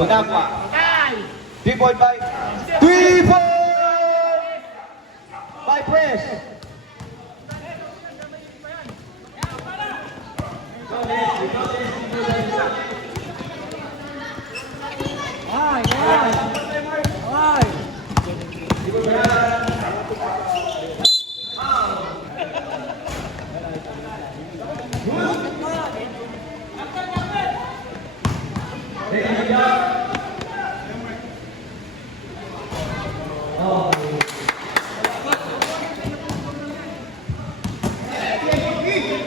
Bunagwa. 3.5. 3.5 by press.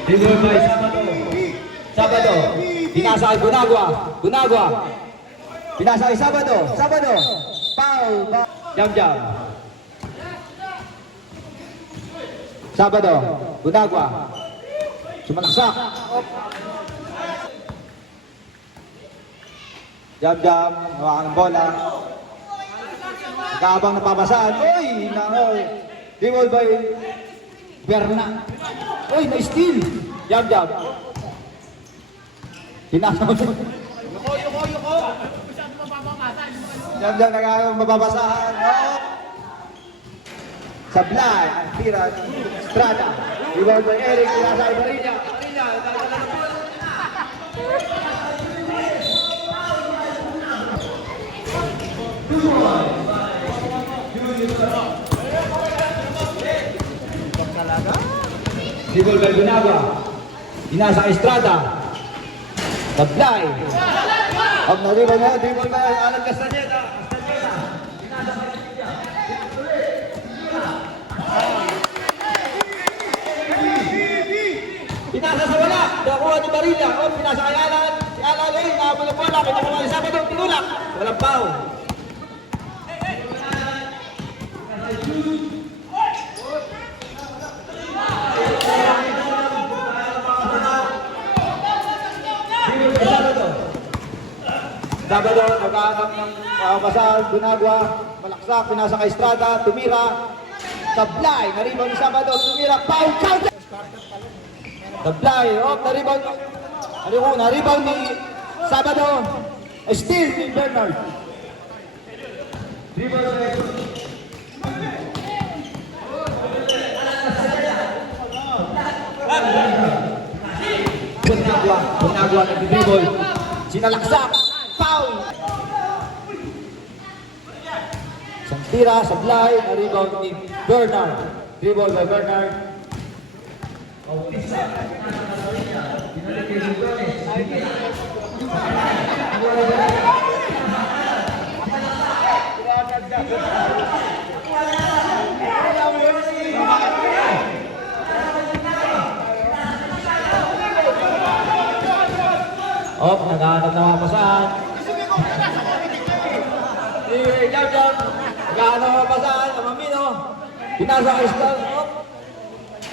Dribble by Sabado. Pinasa kay Bunagwa. Pinasa kay Sabado. Foul. Jam. Sabado. Bunagwa. Sumalaksak. Jam. Hawakan ng bola. Nag-aabang napabasaan. Uy! Nako. Dribble by Berna. Uy, may steal. Jam. Pinasa mo. Yuko. Jam, nag-aabang mababasahan. Sablay. Ang tira. Estrada. Dribble by Eric. Pinasa kay Barilla. Dribble by Bunagwa. Inasa kay Estrada. Sablay. Ang dribble by Alan Castaneda. Pinasa sa wala. Nakuha ni Barilla. Pinasa kay Alan. Si Alan nakakuha ng bola. Kinakuha ni Sabado. Tinulak. Walang foul. Sabado, nag-aanap ng basal, Bunagwa, malaksak, pinasa kay Estrada, tumira, Sablay, na-rebound ni Sabado, tumira, foul, counter! Sablay, na-rebound ni Sabado, steal ni Bernard. Bunagwa, nag-dribble, sinalaksak, foul! Isang tira, Sablay, na-rebound ni Bernard. Dribble by Bernard. Naghahanap na mga pasahan. Jam. Naghahanap na mga pasahan. Amamino. Pinasa kay Estrada.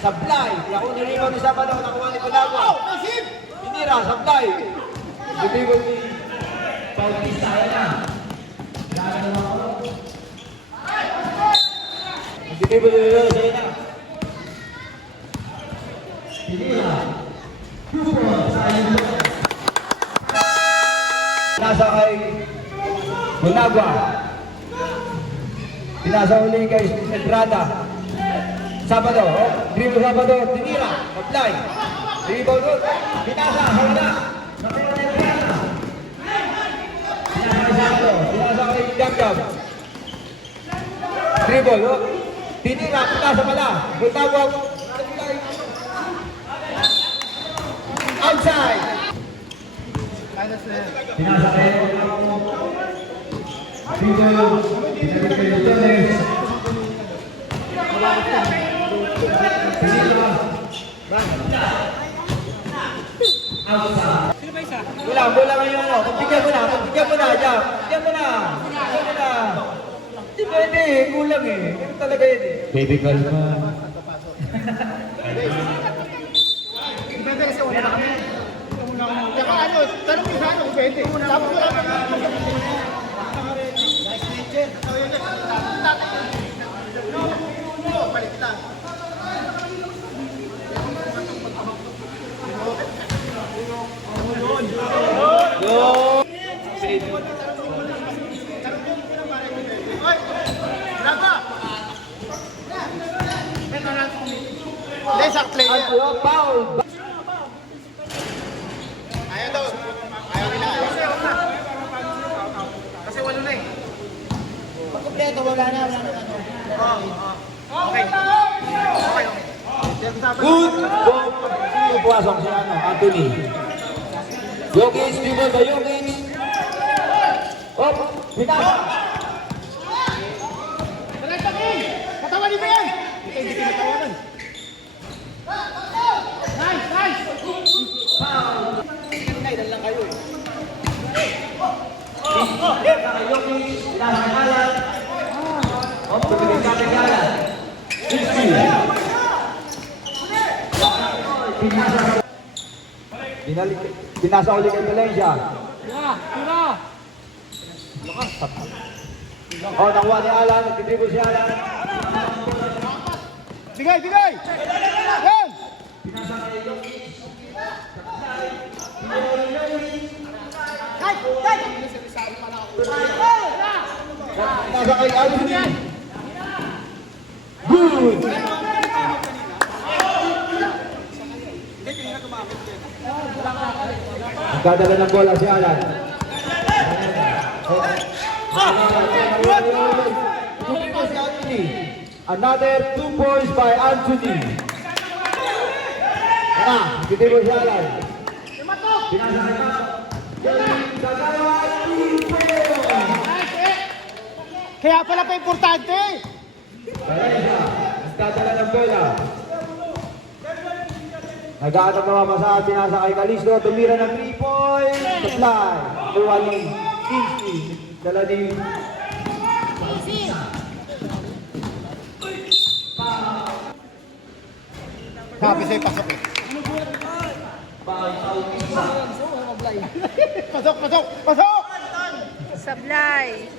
Sablay. Ako nilimaw ni Sabado. Nakuha ni Bunagwa. Pinira. Sablay. Dribble ni Paulista. Ayan na. Naghahanap na mga dribble ni sa'yo na. Pinira. Pinasa kay Bunagwa. Pinasa uli kay Estrada. Sabado. Dribble Sabado. Tinira. Apply. Dribble doon. Pinasa. Hawala. Pinasa kay Sabado. Pinasa kay Jam. Dribble. Tinira. Pinasa pala. Bunagwa. Outside. Pinasa kay Dribble. Pinasa kay Torres. Bola ngayon ano. Pagbigyan mo na. Jam. Bigyan mo na. Hindi pwede. Kulang eh. Ganun talaga yun eh. Baby kalma. Tanong mo saan kung pwede. Tapos wala ka balik lang. Hindi, sa player. Antuyo, foul. Ayaw daw. Ayaw nila. Kasi walo na eh. Pag kompleto, wala na. Okay. Okay. Good ball. Pumasok si Anthony. Jokic, dribble by Jokic. Hop, pinasa. Katawanin mo yan! Hindi tinatawanan. Nice, nice! Ilan lang kayo eh. Pinasa kay Jokic, pinasa kay Alan. Hop, tumigil ka kay Alan. 60. Pinasa ulit kay Valencia. Oh, nakuha ni Alan, nagtidribble si Alan. Bigay, bigay! Yan! Pinasa kay Jokic. Pinasa kay Anthony. Good! Nagdadala ng bola si Alan. Si Anthony. Another 2 points by Anthony. Nagtidribble si Alan. Pinasa kay Kaya pala pa importante! Valencia, nagdadala ng bola. Nag-aatap na mamasahan, pinasa kay Calisto, tumira ng 3 points. Supply. Kuha ni Kingsley. Dala ni... Sabi sa'yo, pasok eh. Pasok, pasok, pasok! Sablay.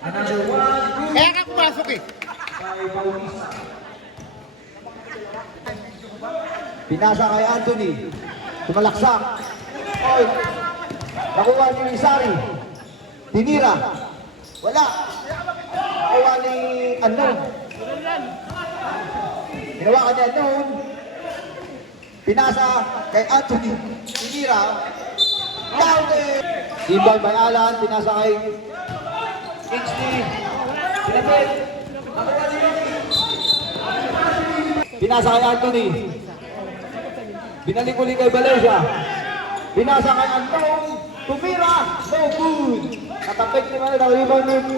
Another 1. Kaya ka pumasok eh. Pinasa kay Anthony. Tumalaksak. Oy. Nakuha ni Rizari. Tinira. Wala. Nakuha ni Unknown. Hinawakan ni Unknown. Pinasa kay Anthony. Tinira. Counted. Inbound by Alan. Pinasa kay Kingsley. Pinapit. Pinasa kay Anthony. Binalik uli kay Valencia. Pinasa kay Unknown. Tumira. No good. Katapik ni Manila. Rebound ni...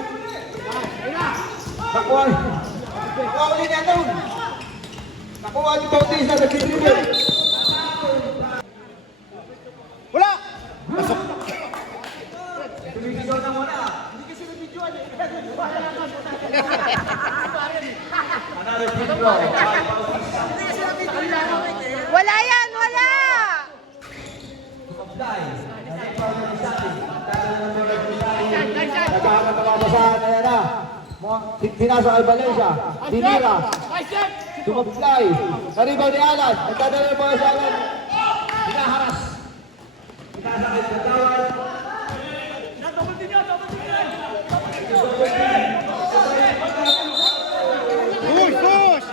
Nakuha. Nakuha uli ni Unknown. Nakuha ni Bautista. Nag-dribble. Wala! Pasok! Tumisigaw na muna. Another free throw. Wala yan, wala! Nagkakamit ang mabasahan na yan na. Pinasa kay Valencia. Tinira. Tumablay. Naribaw ni Alan. Nagdadala ng mga si Alan. Pinaharas. Pinasa kay Pagkawan. Push! Push!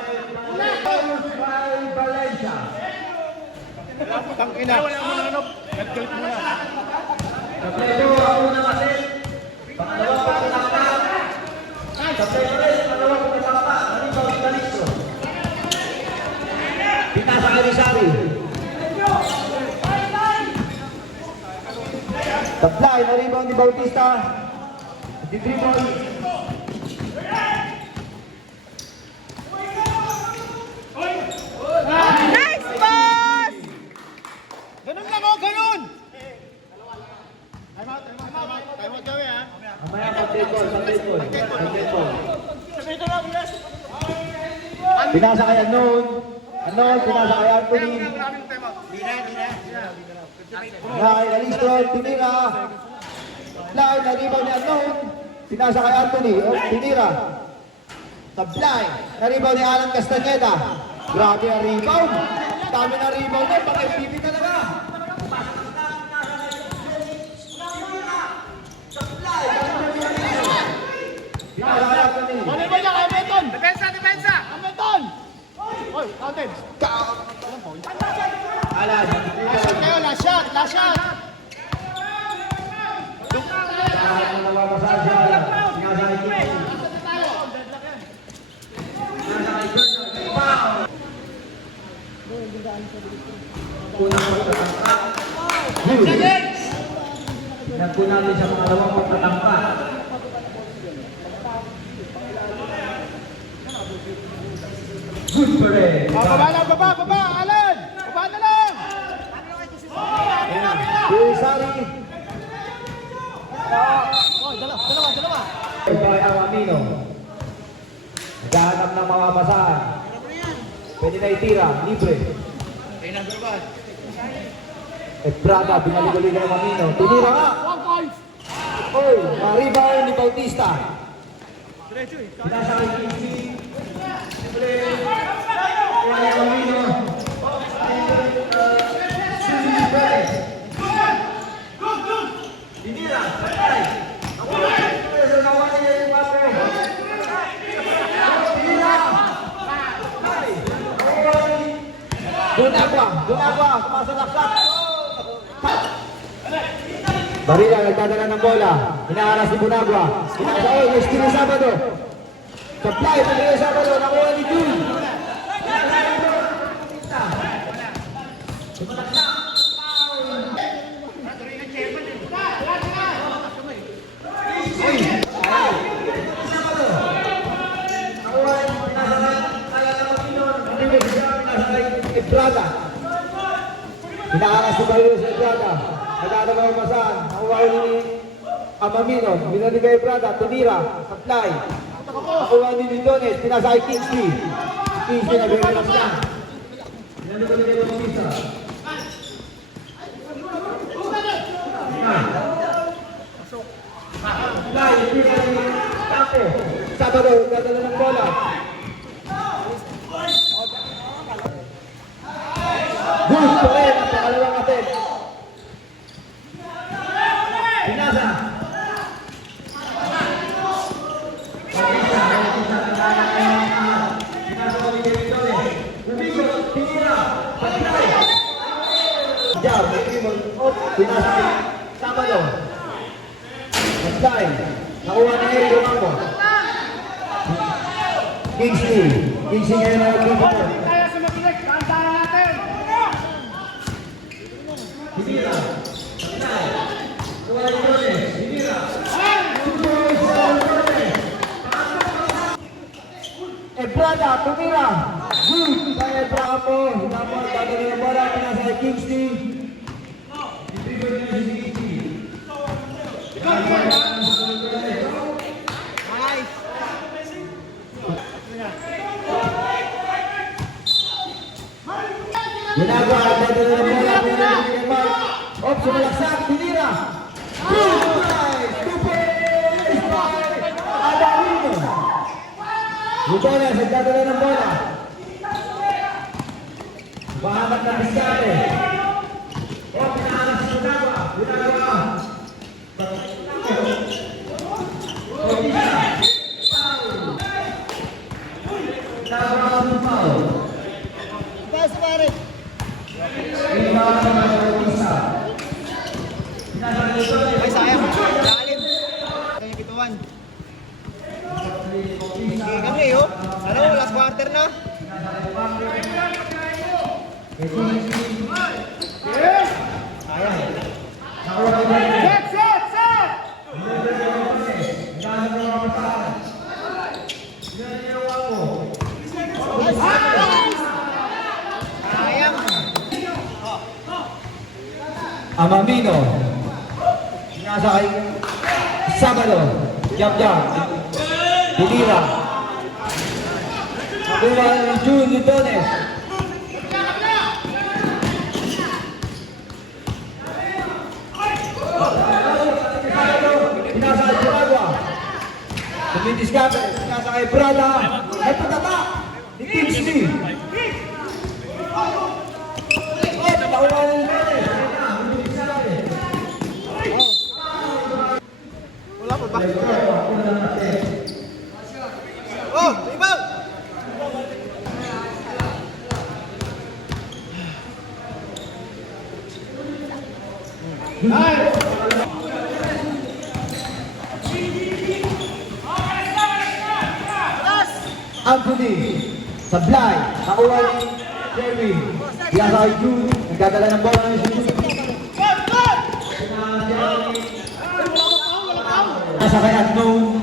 Valencia. Tangina. Nag-click mo na. Kapleto ang unang asin. Pangalawa pagkatapa. Kapleto rin, pangalawa pagkatapa. Naribaw ni Calisto. Pinasa kay Rizari. Tablay, naribaw ni Bautista. Di-dribble. Nice, boss! Ganun lang o, ganun! Time out, time out, time out. Time out gawin ha. Mamaya pag-deadball, pag-deadball. Pag-deadball. Pinasa kay Unknown. Unknown, pinasa kay Anthony. Pinasa kay Calisto, tinira. Tablay, naribaw ni Unknown. Pinasa kay Anthony, tinira. Tablay, naribaw ni Alan Castaneda. Grabe ang rebound. Dami na rebound na, pag-MVP talaga. Pinasa kay Anthony. Ano ba niya? Ameton! Depensa, depensa! Ameton! Alan. Last shot, last shot. Ang nawawasan siya. Sinasali Kingsley. Unang pagtatangka. Nagpuna natin sa pangalawang pagtatangka. Good for it. Baba, Alan! Baba na lang! Bulisari. Dalawa. By Amamino. Naghahanap ng mga basahan. Pwede na itira, libre. Ebrada, binalik-ulit ng Amamino. Tinira nga! Oy, rebound ni Bautista. Pinasakay Kingsley. Libre. By Amamino. Tinira. Patay. Nawalan niya yung pase. Tinira. Gunagwa, sumasalaksak. Barila, nagdadala ng bola. Hinaharas si Gunagwa. Hinaharas, may steal ni Sabado. Supply, tuloy ni Sabado. Nakuha ni Jun. Ebrada. Hinaharas si Barilo sa Ebrada. Nagdadala ng basahan. Nakuha ni Amamino. Binalik kay Ebrada. Tinira. Supply. Nakuha ni Lidones. Pinasakay Kingsley. Kingsley nag-relas na. Binalik ko nila yung pisa. Supply. Pinasakay ni Tapo. Sabado. Nagdadala ng bola. Good po rin ang pangalawang atin. Pinasa. Pinasa ko ni Kevin. Umigo, tinira, patay. Diyan, may kimon. Pinasa kay Sabado. Patay. Nakuha ni Eric Romano. Kingsley. Kingsley ngayon na nag-dito. Tinira. Patay. Nakuha ni Jones. Tinira. Ebrada, tumira. Good. Kaya Ebrada po. Hinamon, dadali ng bola. Pinasa kay Kingsley. Ipigot niya si Kingsley. Ginagawa, dadali ng bola. Pinasa kay Mark. Op, sumalaksak. Tinira. Good. Two-face by Adamino. Lutones, nagdadala ng bola. Bahanap ng Biscate. O, pinahanap si Gunagwa. Gunagwa. O, isa. Foul. Gunagwa ang foul. Pass, pare. Gunagwa ang isa. Pinasa ni Lutones. Ay, sayang. Lalim. Kaya kituan. Kami, oh. Ano, last quarter na. Sayang. Amamino. Nasa kay Sabado. Jam. Tinira. Nakuha ni Jun Lidones. Pinasa kay Gunagwa. Tumidiskate. Pinasa kay Ebrada. Ay patata ni Kingsley. Nakuha ni Lidones. Wala pa ba? Oh, ibang! Anthony, sablay, nakuha ni Jeremy. Diyan sa June, nagdadala ng bola ng June. Nasa kay Unknown.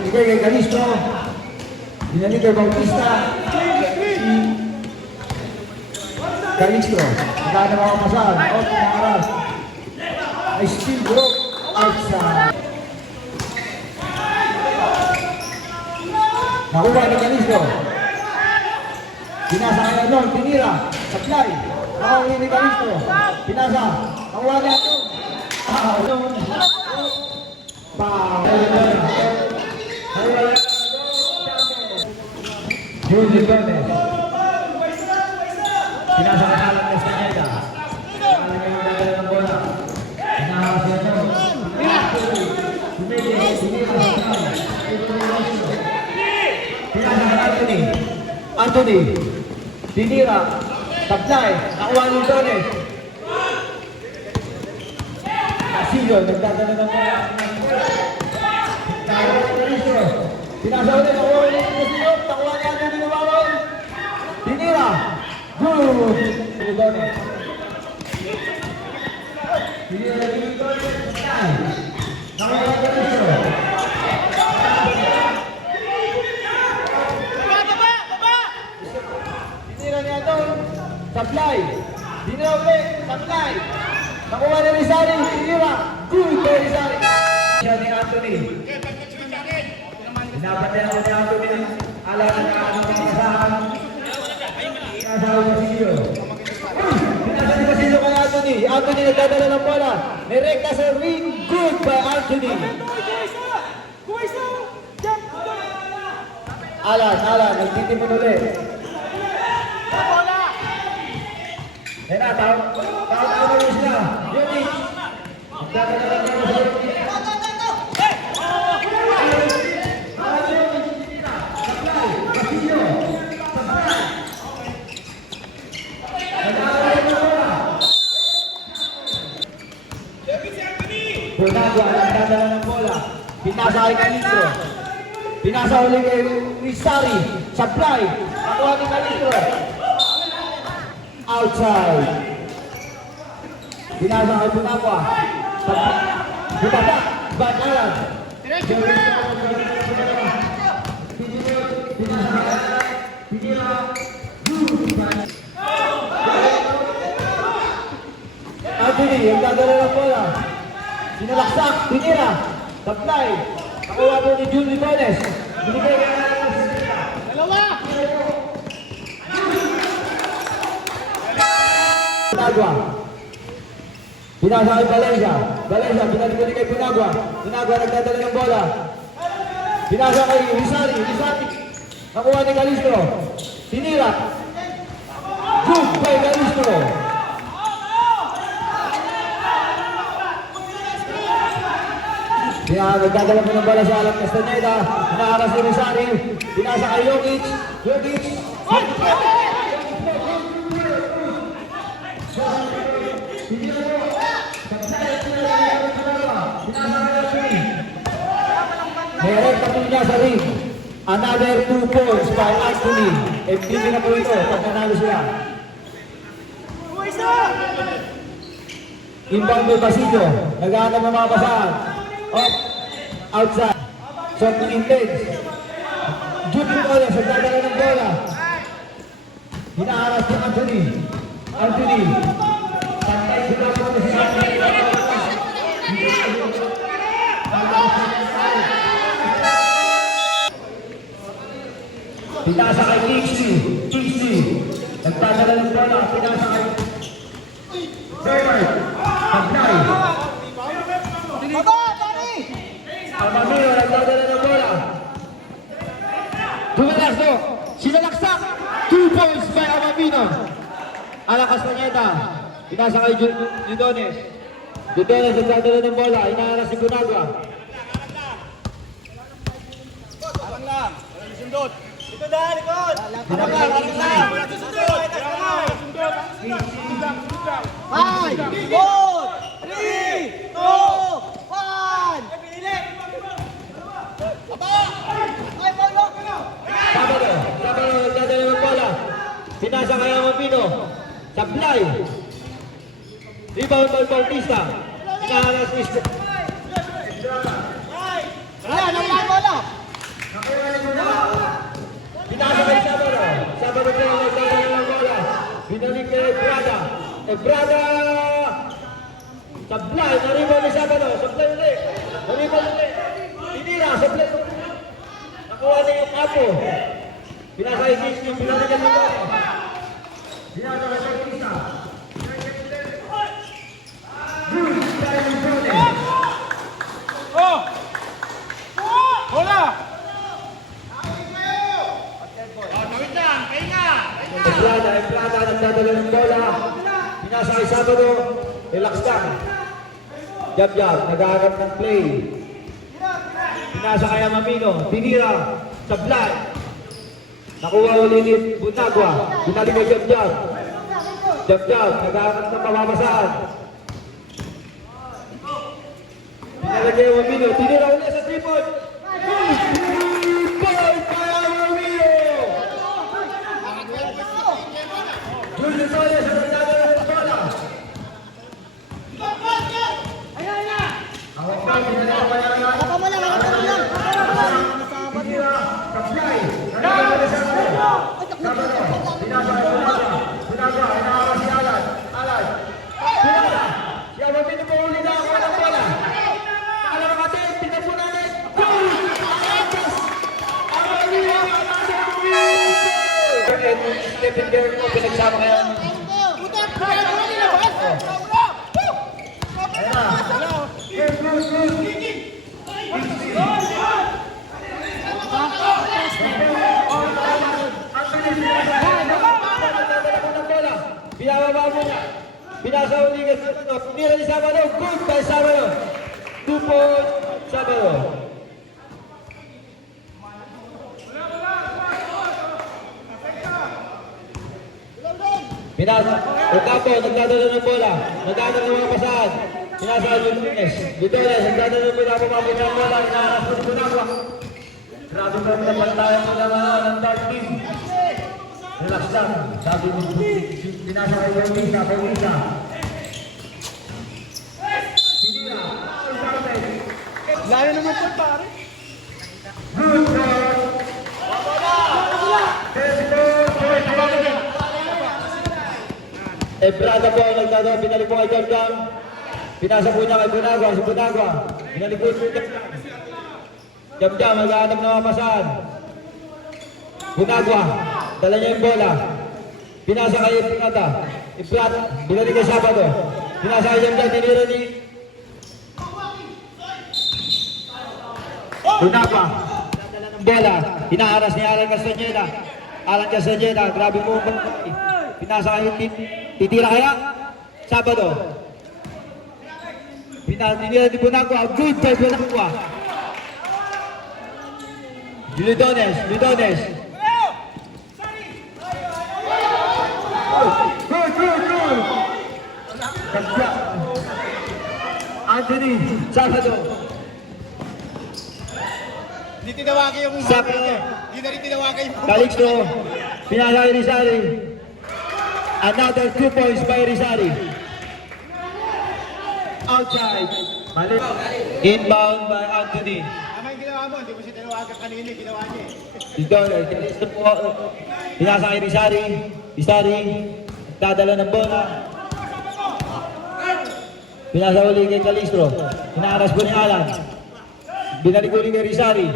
Ibigay kay Calisto. Binalik kay Bautista. Calisto, nagdadala ng mga pasal. Out ng aras. Ay still broke outside. Nakuha ni Calisto. Pinasa kay Arnold, tinira, sablay. Nakuha ni Calisto. Pinasa, nakuha ni Arnold. Julie Gomez. Pinasa kay Alan Castaneda. Alan yung nagdala ng bola. Pinahawas ni Arnold. Pinasa kay Anthony. Anthony. Tinira. Tablay. Nakuha ni Dones. Casillo. Nagdadala ng bola. Pinasa ulit. Nakuha ni Casillo. Nakuha ni Anthony Lumawon. Tinira. Good. Ni Dones. Tinira ni Dones. Nakuha ni Casillo. Tinira ni Anton, sablay. Tinira ulit, sablay. Nakuha ni Rizari, tinira. Good kay Rizari. Siya ni Anthony. Pinapatay ako ni Anthony. Alam na ang kasahan. Kasahan ni Casillo. Pinasa ni Casillo kay Anthony. Anthony nagdadala ng bola. Nirekta sa ring. Good by Anthony. Alan, nagtitipon ulit. Hena, tawag mo sila. Yogi. Nagdadala ng bola sa ring. Bonagua, nagdadala ng bola. Pinasa kay Calistro. Pinasa ulit kay Rizari. Sablay. Nakuha ni Calistro. Outside. Pinasa kay Bonagua. Bumaba. Banalan. Anthony, nagdadala ng bola. Sinalaksak, tinira, tablay. Nakuha po ni Julie Dones. Binigay kay dalawa! Pinagua. Pinasa kay Valencia. Valencia, pinaguli kay Pinagua. Pinagua nagdadala ng bola. Pinasa kay Rizari. Rizari. Nakuha ni Calistro. Tinira. Good by Calistro. Nagdadala po ng bola sa Alan Castaneda. Inaaras ni Rizari. Pinasa kay Jokic. Jokic. Meron pa niya sa ring. Another 2 points by Anthony. MVP na po ito pag nanalo sila. Inbound by Basilio. Naghahanap ng mga basahan. Up, outside. Shot intense. Judy Dones, nagdadala ng bola. Hinaharas ni Anthony. Anthony. Pantay sila po si Anthony. Pinasa kay Kingsley. Nagdadala ng bola. Pinasa kay Bernard. Tagnay. Amamino, nagdadala ng bola. Dumalakso. Sinalaksak. 2 points by Amamino. Alan Castaneda. Pinasa kay Judones. Judones nagdadala ng bola. Inaharas si Bonagua. Alang lang. Walang sundot. Ito dahil, likod. Alang lang. Walang sundot. Five, four, three, two, one. Sabado, nagdadala ng bola. Pinasa kay Amapino. Sablay. Rebound by Bautista. Inahalas ni Ayan, ang mga bola. Pinasa kay Sabado. Sabado po ang nagdadala ng bola. Binalik kay Ebrada. Ebrada! Sablay, na-rebound ni Sabado. Sablay ulit. Na-rebound ulit. Tinira, sablay ulit. Nakuha na yung kapo. Pinasa kay Kisky, pinalikan ng bola. Pinasa kay Bautista. Ebrada, nagdadala ng bola. Pinasa kay Sabado. Relax lang. Jab, nag-aarap ng play. Pinasa kay Amamino. Tinira. Sablay. Nakuha ulit ni Bunagua. Binalik kay Jab. Jab, nag-aarap ng pamamasaan. Pinalik kay Amamino. Tinira ulit sa 3-point. Julio Torres ang nagdadala ng bola. Awak pa, pinadala pa yan lang. Haka mo lang, haka mo lang. Pinira, Kaplay. Nagdadala sa Sabado. Pinasa ay Bunagua. Inahawa si Alan. Pinasa. Si Amamino po uli na ako ng bola. Alam ang atin, pinapunan ulit. Goal! Atas! Amamino! Stephen Garrett mo, pinagsama kaya ng pinababa mo niya. Pinasa uli ka sa pinira ni Sabado. Good by Sabado. 2 points, Sabado. Pinasa, Ocapo, nagdadala ng bola. Nagdadala ng mga pasahan. Pinasa Ludones. Ludones, nagdadala ng bola. Pumapit ng bola. Inaharas mo ni Bunagua. Grabe ko ang napantayan mo ng dark team. Relax lang. Sabi mo, pinasa kay Bautista. Tinira. Layo naman po, pare. Good ball. Ebrada po ang nagdadala. Binalik po kay Jam. Pinasa po niya kay Bunagua. Si Bunagua. Binalik po niya. Jam, maghahanap ng mga pasahan. Bunagua. Dala niya yung bola. Pinasa kay Ebrada. Ebrada. Binalik kay Sabado. Pinasa kay Jam. Tinira ni Bunagua. Dala ng bola. Hinaharas ni Alan Castañeda. Grabe mo. Pinasa kay Titira kaya? Sabado. Tinira ni Bunagua. Good by Bunagua. Ludones. Good. Anthony. Sabado. Hindi tinawagin yung Sabado. Hindi na rin tinawagin yung Calixto. Pinasa kay Rizali. Another 2 points by Rizali. Outside. Mali. Inbound by Anthony. Tama yung ginawa mo, hindi mo siya tinawagan kanina, ginawa niya eh. Doner. Pinasa kay Rizali. Dadala ng bola. Pinasa uli kay Calixto. Hinaharas po ni Alan. Binalik uli kay Rizali.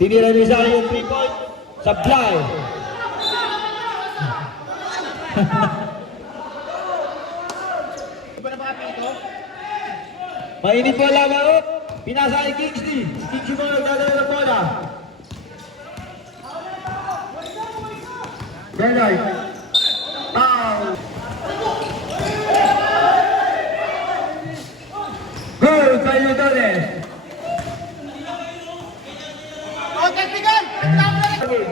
Tinira ni Rizali yung 3-point. Supply. Iba na ba ito? Mainit po laban o. Pinasa kay Kingsley. Si Kingsley mo nagdadala ng bola. Bernard. Foul. Goal by Ludones. Oh, technical!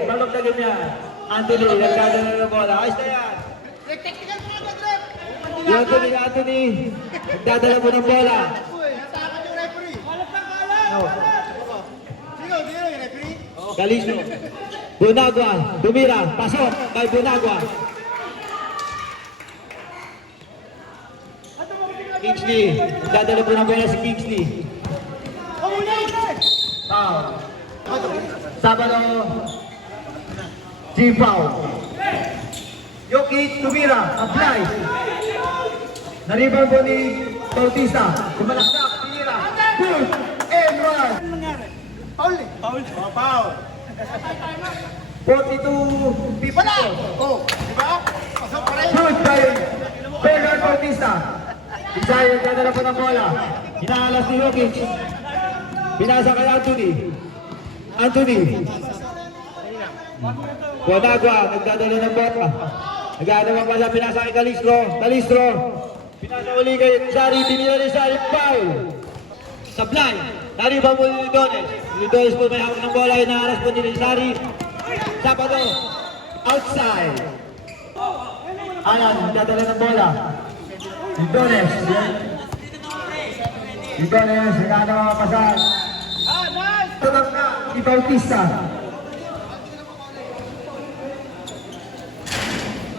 Balog na ganyan. Anthony, nagdadala ng bola. Ayos na yan. Technical mo agad, rep! Anthony, nagdadala po ng bola. Natakan yung referee. Alat na kalat! Sino yung referee? Galisno. Bunagua, tumira, pasok kay Bunagua. Kingsley, nagdadala po ng bola si Kingsley. Foul. Sabado, G-foul. Jokic, tumira, apply. Nariban po ni Bautista. Kumalaksak, tinira. Good and one. Paul eh. Paul? Oh, Paul. 42-54. Wala! Oh, di ba? Pasok pa rin. Good by Bernard Bautista. Isaiah, nagdadala po ng bola. Hinaalas ni Jokic. Pinasa kay Anthony. Guadagua, nagdadala ng bola. Nagdadala pa siya, pinasa kay Calistro. Pinasa uli kay Sari, tinira ni Sari, foul. Sablay, nariba mo ni Lidones. Lidones po may hawak ng bola, hinaaras po ni Sari. Sabado, outside. Alan, nagdadala ng bola. Lidones, hinaan ang mga pasal. Tulak na, ni Bautista.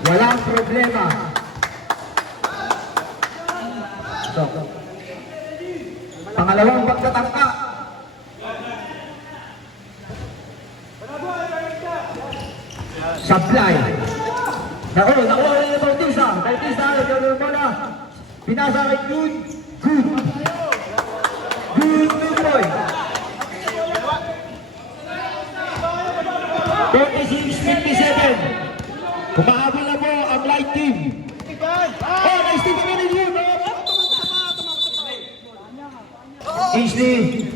Walang problema. So, pangalawang pagtatangka. Supply. Nakuha rin ni Bautista. Nagdadala ng bola. Pinasa kay Good 2 point. 46-57. Kumahabol na po ang light team. Oh, nice team kami ni Jun. Kingsley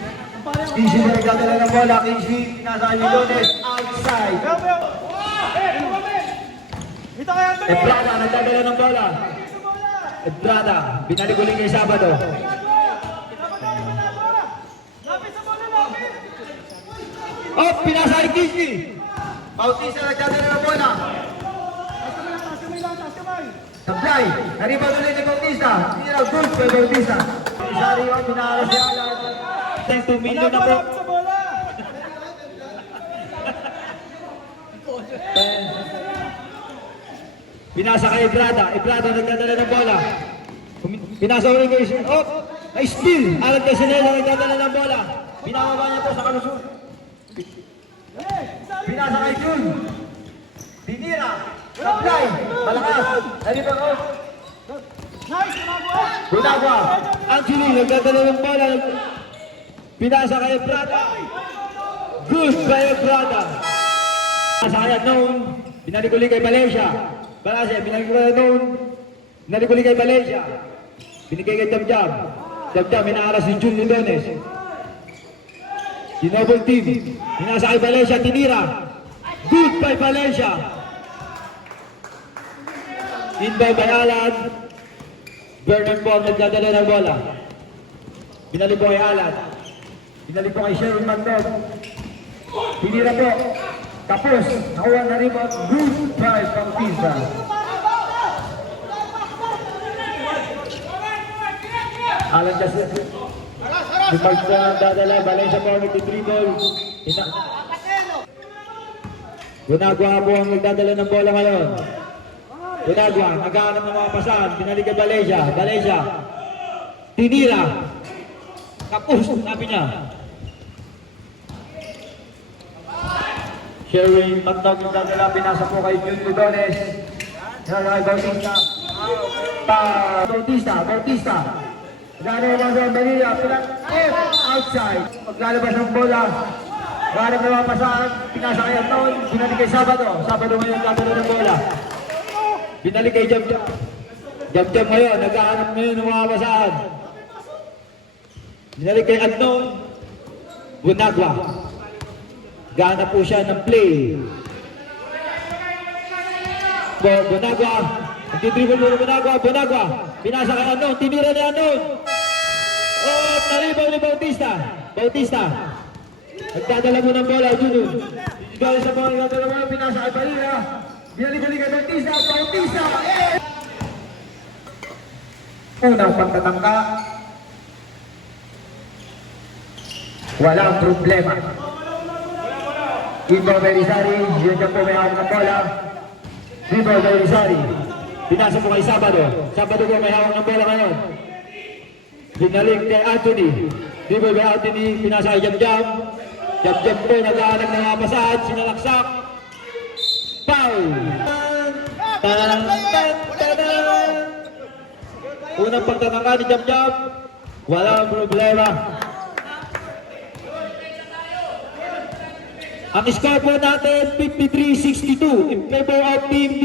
na nagdadala ng bola. Kingsley, nasa Lidones, outside. Ebrada, nagdadala ng bola. Ebrada, binalik ulit kay Sabado. Oh, pinasa kay Kingsley. Bautista, nagdadala ng bola. Sablay, naribag ulit ni Bautista. Tinira good kay Bautista. Isari yung pinahalas si Alan. 2 million na po. Pinasa kay Ebrada. Ebrada nagdadala ng bola. Pinasa ulit kay oh, ay steal. Alan kay Sinela nagdadala ng bola. Pinababa niya po sa kalusot. Pinasa kay Jun. Dinira. Supply. Malakas. Naribag oh. Bunagua. Anthony nagdadala ng bola. Pinasa kay Ebrada. Good by Ebrada. Pinasa kay Noon. Binalik ulit kay Valencia. Binalik ulit kay Valencia. Binigay kay Jam. Jam, inaaras si Jun Lidones. Dinouble team. Pinasa kay Valencia, tinira. Good by Valencia. Inbound by Alan. Bernard Paul nagdadala ng bola. Binalik po kay Alan. Binalik po kay Sharon Magnog. Tinira po. Tapos, nakuha na rin ang good by Bautista. Alan kasi. Lumag po ang dadala. Valencia po ang nagtitribol. Bunagua po ang nagdadala ng bola ngayon. Bunagua, naghahanap ng mga pasahan. Binalik kay Valencia. Tinira. Tapos, sabi niya. Sherwin Magnog yung dadala. Pinasa po kay Jun Lidones. Kay Bautista. Bautista. Naghahanap ng mga Manila. Outside. Maglalabas ng bola. Naghahanap ng mga pasahan. Pinasa kay Anton. Binalik kay Sabado. Sabado ngayon dadala ng bola. Binalik kay Jam. Jam ngayon. Naghahanap ngayon ng mga pasahan. Binalik kay Anton. Bunagua. Gana po siya ng play. Bunagua. Nagtitribol mo ng Bunagua. Pinasa kay Anon. Tinira ni Anon. Oh, naribaw ni Bautista. Nagdadala mo ng bola. Junun. Galing sa mga nagdadala mo. Pinasa kay Balira. Binalik-balik kay Bautista. Bautista! Unang pagtatangka. Walang problema. Ibo Belisari, yun dyan po may hawak ng bola. Ibo Belisari, pinasa po kay Sabado. Sabado po may hawak ng bola ngayon. Binalik kay Anthony. Ibo kay Anthony, pinasa kay Jam-Jam. Jam-Jam po, nag-aanag ng mga pasahan, sinalaksak. Foul! Tanang! Unang pagtatangka ni Jam-Jam, walang problema. Ang score po natin, 53-62 in favor of Team D.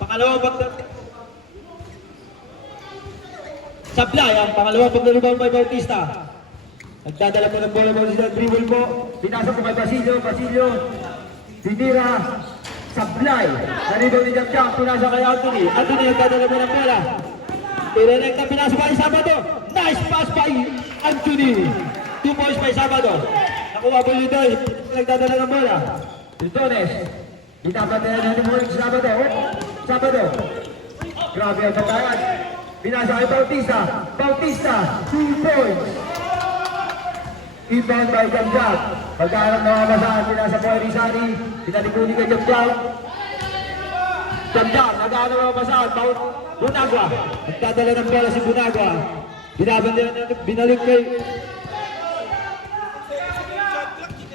Pangalawang pagtatangka. Sablay, ang pangalawang paglalubang by Bautista. Nagdadala po ng bola Bautista, dribble po. Pinasok po kay Basilio, Basilio. Tinira, Sablay. Nalibaw ni Jam-Jam, pinasa kay Anthony. Anthony nagdadala po ng bola. Pinanekta, pinasok kay Sabado. Nice pass by Anthony. 2 points by Sabado. Nakuha po yung Doy. Nagdadala ng bola. Lutones. Pinapatayan na ng bola si Sabado. Sabado. Grabe ang patayan. Pinasa kay Bautista. Bautista. 2 points. Inbound by Jam-Jam. Pagkaharap na mga basahan, pinasa po kay Rizari. Pinalikuli kay Jam-Jam. Jam-Jam, nag-aano mga basahan. Bunagua. Nagdadala ng bola si Bunagua. Binalik kay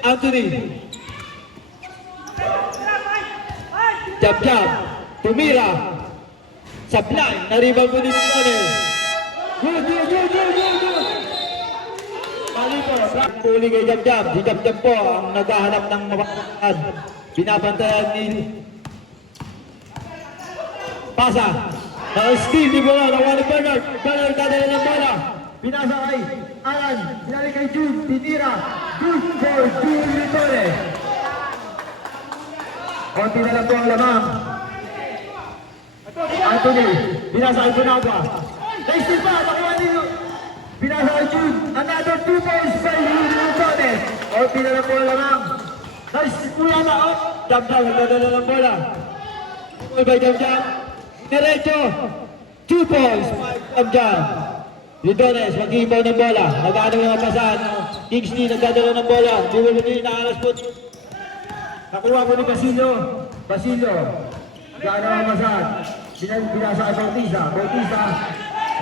Anthony. Jam-Jam. Tumira. Sablay. Naribang po ni Tone. Good. Mali po. Puli kay Jam-Jam. Si Jam-Jam po ang naghahanap ng mapapagod. Binabantayan ni Pasa. Steve di bola. Nakuha ni Bernard. Bernard dadala ng bola. Pinasa kay Alan. Pinali kay June. Tinira. Good for June Litore. Konti na lang po ang lamang. Anthony. Pinasa kay Bunagua. Nice pa. Nakuha ni pinasa kay June. Another 2 points by June Litore. Konti na lang po ang lamang. Nice. Kuya na. Jam-Jam. Nagdadala ng bola. Goal by Jam-Jam. Diretso. 2 points. Jam-Jam. Lidones, mag-iibaw ng bola. Nag-ano yung pasahan. Kingsley, nagdadala ng bola. Diwili, nakalas po. Nakuha po ni Basilio. Basilio. Nag-ano yung pasahan. Pinasa kay Bautista. Bautista.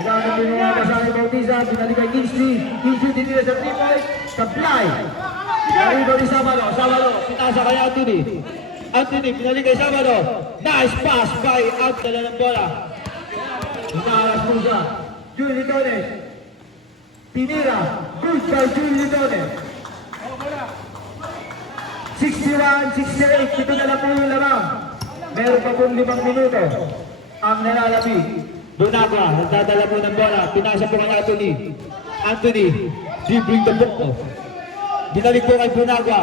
Nag-ano po yung pasahan ni Bautista. Pinali kay Kingsley. Kingsley, tinira sa 3 points. Supply. Naribo ni Sabado. Sabado. Pinasa kay Anthony. Anthony, pinali kay Sabado. Nice pass by out. Dala ng bola. Nakalas po siya. Julie Dones. Tinira. Good by Julie Dones. 61-68. Ito na lang po yung lamang. Meron pa pong 5 minuto. Ang nalalabi. Bunagua. Nagdadala po ng bola. Pinasa po kay Anthony. Anthony. Dribbling the ball. Binalik po kay Bunagua.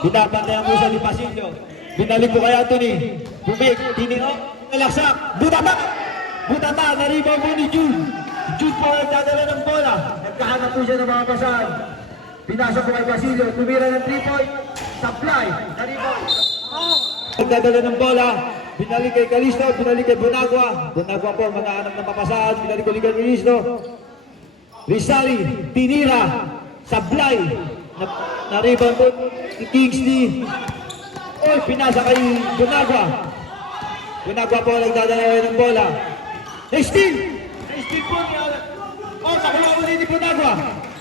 Binabantayan po siya ni Basilio. Binalik po kay Anthony. Bumig. Tinira. Nalaksak. Butaba. Butaba, naribaw po ni Jude. Jude po nagdadala ng bola. Nagkahanap po siya ng mga pasahan. Pinasa po kay Basilio. Tumira ng 3 point. Supply. Naribaw. Nagdadala ng bola. Binalik kay Calisto. Binalik kay Bunagua. Bunagua po maghahanap ng papasahan. Binalik ko kay Calisto. Rizali. Tinira. Supply. Naribaw po ni Kingsley. Oy, pinasa kay Bunagua. Bunagua po nagdadala ng bola. Steal po niya. Nakuha ulit ni Bunagua.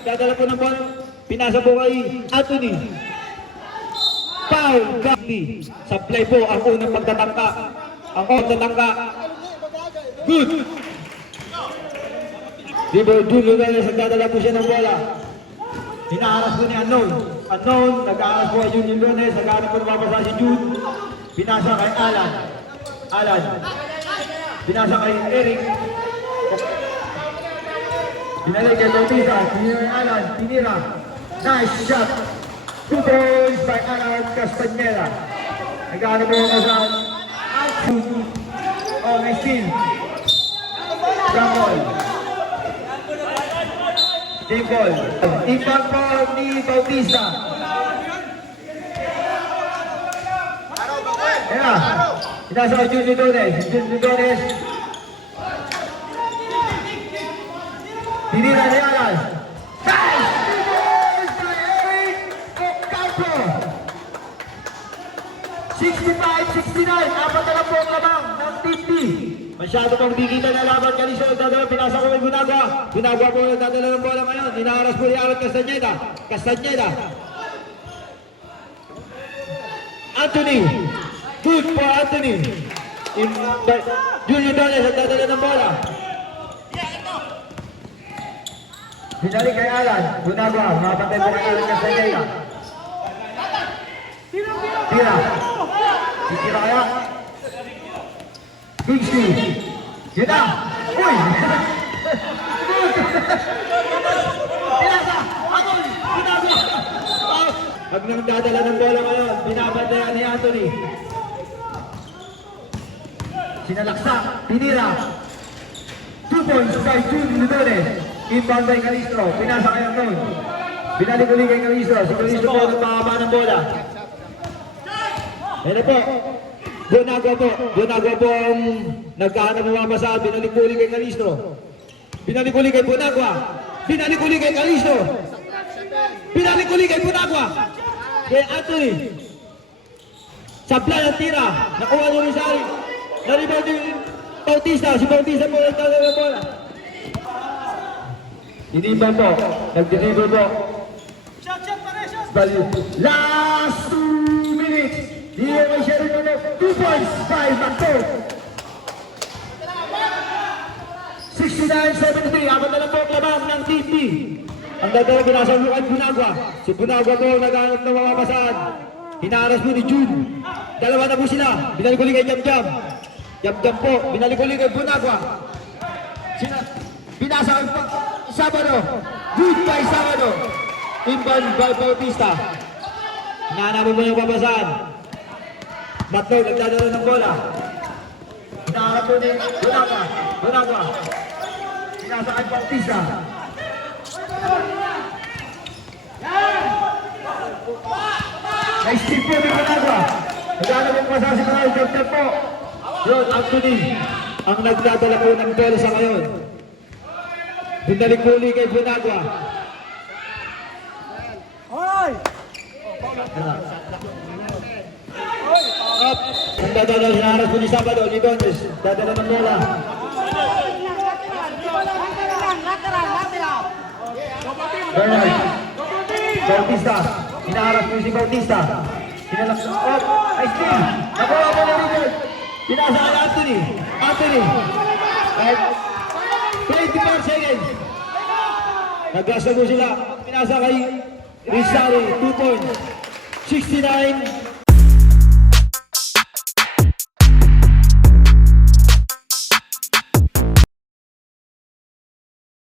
Dadala po ng bola. Pinasa po kay Anthony. Foul. Gandhi. Supply po ang unang pagtatangka. Ang pagtatangka. Good. Dribble Julio Gomez. Nagdadala po siya ng bola. Hinaharas po ni Unknown. Unknown. Nag-aaras po kay Julio Gomez. Nag-aaras po napapasa si Jude. Pinasa kay Alan. Alan. Pinasa kay Eric. Pinalik kay Bautista. Tinira kay Alan. Tinira. Nice shot. 2 points by Alan Castañeda. Nag-ano po ang kasahan. Oh, may steal. Jambol. Jambol. Impact po ni Bautista. Ayan na. Pinasa kay Jun Ludones. Jun Ludones. Tinira ni Alas. Nice! Rebound by Eric Ocampo. 65-69. Apat na lang po ang lamang ng Team B. Masyado pang bigita na laban Kalisto. Nagdadala, pinasa ko kay Bunagua. Bunagua po nagdadala ng bola ngayon. Hinaharas po ni Aaron Castañeda. Castañeda. Anthony. Good for Anthony. Junior Dones nagdadala ng bola. Binalik kay Alan. Bunagua. Mapatay po kay Aaron Castañeda. Tira. Tira kaya. Kingsley. Yun na. Uy! Pinasa. Atol. Bunagua. Pag nagdadala ng bola ngayon, binabandayan ni Anthony. Sinalaksa. Tinira. 2 points by Jun Ludones. Inbound by Calistro. Pinasa kay Anton. Binalik ulit kay Calistro. Si Calistro po nagpakaba ng bola. Ayan po. Bunagua po. Bunagua po ang nagkahanap ng mga masahal. Binalik ulit kay Calistro. Binalik ulit kay Bunagua. Binalik ulit kay Calistro. Binalik ulit kay Bunagua. Kay Anthony. Sablay ang tira. Nakuha ni Rizal. Nariband yung Bautista. Si Bautista po nagtala ng bola. Dinibang po. Nagdidibang po. Last 2 minutes. Hindi may sharing mo 2 points. 5 back to. 69-73. Apat na lang po ang lamang ng TP. Ang dadala binasa mo kay Bunagua. Si Bunagua po naghanap ng mga masaan. Hinaharas po ni Jun. Dalawa na po sila. Binalik ulit kay Jam-Jam. Jam-Jam po. Binalik ulit kay Bunagua. Binasa kay Sabado. Good by Sabado. Inbound by Bautista. Hinahanap mo yung babasaan. Matlow nagdadala ng bola. Hinaharap po ni Bunagua. Bunagua. Binasa kay Bautista. Nice tip po ni Bunagua. Naghanap ang masasi mga Jam-Jam po. Ron Anthony ang nagdadala po ng bola sa ngayon. Binalik po ulit kay Bunagua. Up. Ang dadala hinaharap po ni Sabado. Ni Dones. Dadala ng bola. Bernard. Bautista. Hinaharap po si Bautista. Pinalak sa up. Ice cream. Nakuha po na rin. Pinasa kay Anthony. Anthony. At 24 seconds. Nagasa po sila. Pinasa kay Rizal. 2 points. 69